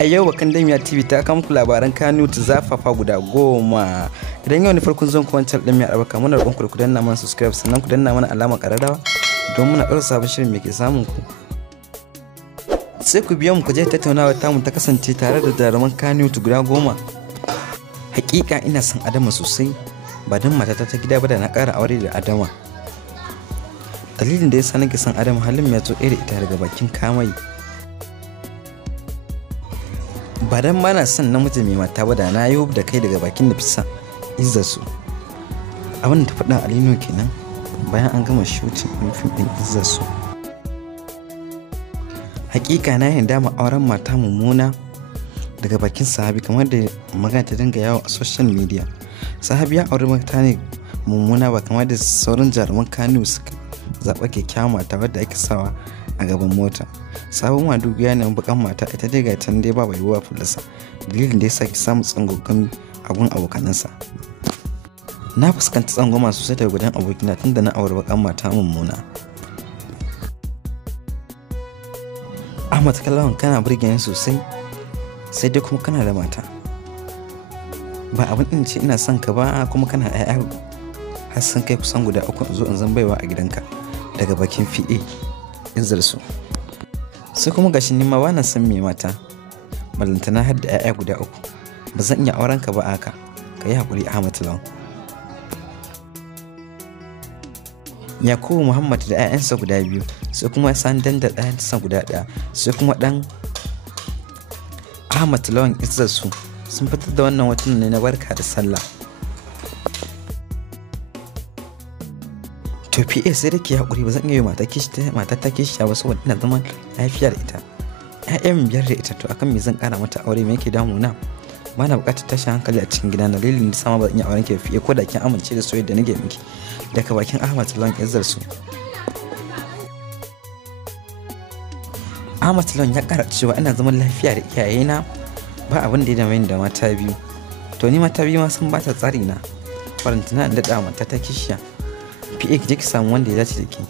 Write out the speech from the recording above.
A yau bakan damiya TV ta kawo muku labaran kannywood zafafa guda 10. Idan yau ne farkon zuwan ku wancan dan mai albarka, muna roƙon ku danna mana subscribe, sannan ku danna mana alamar ƙararrawa don muna ɗaura sabon shirin mai ke samun ku. Sai ku biyo mu ku je tattaunawa tamu ta kasance tare da jaruman kannywood guda 10. Hakika ina son Adama sosai, ba don matata ta gida ba da na ƙara aure da Adama. Dalilin da yasa nake son Adama, halin ya zo ɗaya da ita daga bakin kamai. Ba dan ba na son namiji mai mata ba da na yi da kai daga bakin da fisa izzarsu. Abin da ta faɗa Alino kenan bayan an gama shooting ɗin fim ɗin izzarsu. Hakika na yin dama auren mata mummuna daga bakin Sahabi, kamar da magana ta dinga yawo a social media. Sahabi ya auri mata ne mummuna, ba kamar da sauran jaruman Kano suka zaɓa kyakkyawan mata wadda ake sawa a gaban mota. Sabon Madugu ya nemi bakan mata, ita dai ga can dai ba bai ruwa fulasa, dalilin da ya saki samun tsangwami a gun abokanansa. Na fuskanci tsangwama sosai daga gudan abokina tunda na auri bakan mata mummuna. Ahmad Kallawan, kana burge ni sosai, sai dai kuma kana da mata. Ba abin in ce ina son ka ba, kuma kana ƴaƴa har sun kai kusan guda 3 zo in zan baiwa a gidanka daga bakin fi'e izzarsu. Sai kuma gashi ni ma bana son mai mata, ballantana har da 'ya'ya guda 3. Ba zan iya auren ka ba haka, ka yi haƙuri Ahmad Lawan. Yakubu Muhammad da 'ya'yansa guda 2, sai kuma Sandan da ɗayansa guda 1, sai kuma ɗan Ahmad Lawan izzarsu sun fitar da wannan watan ne na barka da sallah. To PA sai da ke haƙuri, ba zan iya yi mata ta kishi ba saboda ina zaman lafiya da ita. 'Ya'yan 5 da ita, to akan me zan ƙara mata aure, me yake damuna? Ba na buƙatar tashin hankali a cikin gidana, dalilin da sama ba zan iya auren ki PA ko da kin amince da soyayya da nake miki daga bakin Ahmad Lawan izzarsu. Ahmad Lawan ya ƙara cewa ina zaman lafiya da iyayena, ba abin da ya dame ni da mata 2. To ni mata 2 ma sun bata tsari na, farantana in daɗa mata ta kishiya. PA ki je ki samu wanda ya dace da ke.